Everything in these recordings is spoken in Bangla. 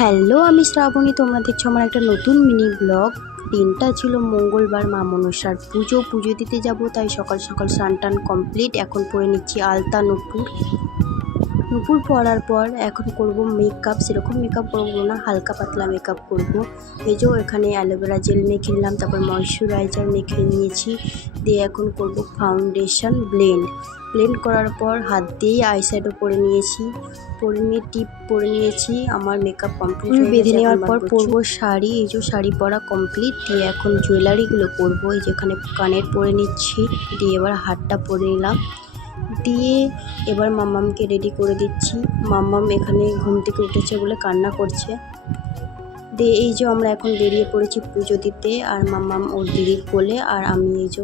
হ্যালো, আমি শ্রাবণী। তোমরা দেখছো আমার একটা নতুন মিনি ব্লগ। দিনটা ছিল মঙ্গলবার, মা মনসার পুজো দিতে যাব, তাই সকাল সকাল স্নান টান কমপ্লিট। এখন পরে নিচ্ছি আলতা নুপুর। নুপুর পরার পর এখন করব মেকআপ। সেরকম মেকআপ করবো না, হালকা পাতলা মেকআপ করব। এই যে এখানে অ্যালোভেরা জেল মেখে নিলাম, তারপর ময়শ্চারাইজার মেখে নিয়েছি। দিয়ে এখন করব ফাউন্ডেশন ব্লেন্ড করার পর হাত দিয়েই আইশ্যাডো পরে নিয়েছি। পরে নিয়ে টিপ পরে নিয়েছি। আমার মেকআপ কমপ্লিট হয়ে বেঁধে নেওয়ার পর পরবো শাড়ি। এই যে শাড়ি পরা কমপ্লিট। দিয়ে এখন জুয়েলারিগুলো পরবো। এই যেখানে কানের পরে নিচ্ছি, দিয়ে এবার হাতটা পরে নিলাম। দিয়ে এবার মাম্মামকে রেডি করে দিচ্ছি। মাম্মাম এখানে ঘুম থেকে উঠেছে বলে কান্না করছে। দিয়ে এই যে আমরা এখন বেরিয়ে পড়েছি পুজো দিতে, আর মাম্মাম ওর দিদির কোলে, আর আমি এই যে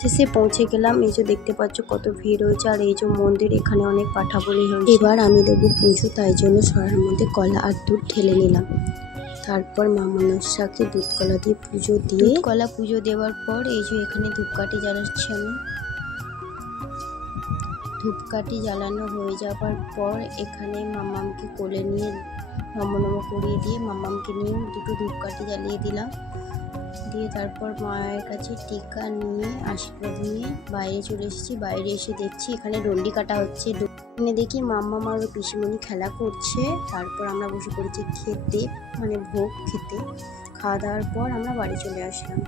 শেষে পৌঁছে গেলাম। এই যে দেখতে পাচ্ছ কত ভিড় হয়েছে, আর এই যে মন্দির, এখানে অনেক পাঠা বলি হয়েছে। এবার আমি দেবো পুজো, তাই জন্য সরার মধ্যে কলা আর দুধ ঢেলে নিলাম। তারপর মা মনসাকে দুধ কলা দিয়ে পুজো দেওয়ার পর এই যে এখানে ধূপকাঠি জ্বালাচ্ছি আমি। ধূপকাঠি জ্বালানো হয়ে যাবার পর এখানে মাম্মামকে কোলে নিয়ে নম করিয়ে দিয়ে মাম্মামকে নিয়ে দুটো ধূপকাঠি জ্বালিয়ে দিলাম। দিয়ে তারপর মায়ের কাছে টিকা নিয়ে আশীর্বাদ নিয়ে বাইরে চলে এসেছি। বাইরে এসে দেখছি এখানে ডন্ডি কাটা হচ্ছে। এখানে দেখি মাম্মাম আর পিসিমণি খেলা করছে। তারপর আমরা বসে পড়েছি খেতে, মানে ভোগ খেতে। খাওয়া দাওয়ার পর আমরা বাড়ি চলে আসলাম।